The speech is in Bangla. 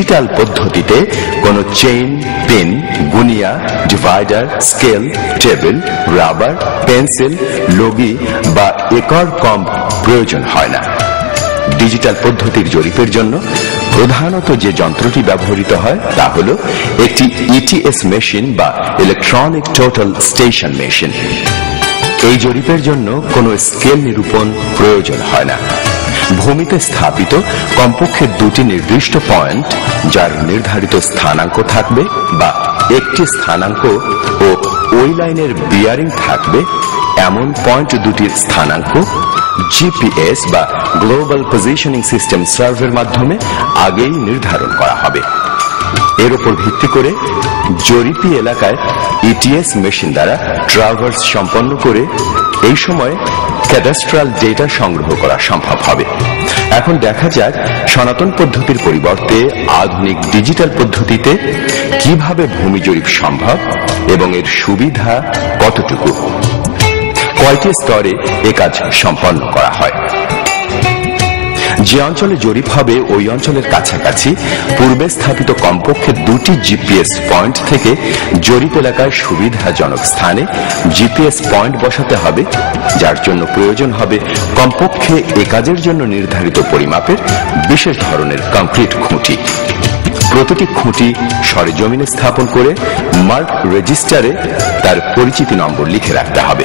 ডিজিটাল পদ্ধতিতে কোনো চেইন, পিন, গুনিয়া, divider, scale, table, rubber, pencil, লগি বা একর কম্ব প্রয়োজন হয় না। ডিজিটাল পদ্ধতির জরিপের জন্য প্রধানত যে যন্ত্রটি ব্যবহৃত হয় তা হল একটি ইটিএস মেশিন বা ইলেকট্রনিক টোটাল স্টেশন মেশিন। এই জরিপের জন্য কোনো স্কেল নিরূপণ প্রয়োজন হয় না। ভূমিতে স্থাপিত কমপক্ষে দুটি নির্দিষ্ট পয়েন্ট যার নির্ধারিত স্থানাঙ্ক থাকবে বা একটি স্থানাঙ্ক ও ওই লাইনের বিয়ারিং থাকবে এমন পয়েন্ট দুটির স্থানাঙ্ক জিপিএস বা গ্লোবাল পজিশনিং সিস্টেম সার্ভের মাধ্যমে আগেই নির্ধারণ করা হবে। এর উপর ভিত্তি করে জরিপি এলাকায় ইটিএস মেশিন দ্বারা ট্রাভার্স সম্পন্ন করে এই সময় ক্যাডাস্ট্রাল ডেটা সংগ্রহ করা সম্ভব হবে। এখন দেখা যাক সনাতন পদ্ধতির পরিবর্তে আধুনিক ডিজিটাল পদ্ধতিতে কিভাবে ভূমি জরিপ সম্ভব এবং এর সুবিধা কতটুকু, কয়টি স্তরে এ কাজ সম্পন্ন করা হয়। যে অঞ্চলে জরিপ হবে ওই অঞ্চলের কাছাকাছি পূর্বে স্থাপিত কমপক্ষে দুটি জিপিএস পয়েন্ট থেকে জরিপ এলাকায় সুবিধাজনক স্থানে জিপিএস পয়েন্ট বসাতে হবে, যার জন্য প্রয়োজন হবে কমপক্ষে এ কাজের জন্য নির্ধারিত পরিমাপের বিশেষ ধরনের কংক্রিট খুঁটি। প্রতিটি খুঁটি সরেজমিনে স্থাপন করে মার্ক রেজিস্টারে তার পরিচিতি নম্বর লিখে রাখতে হবে।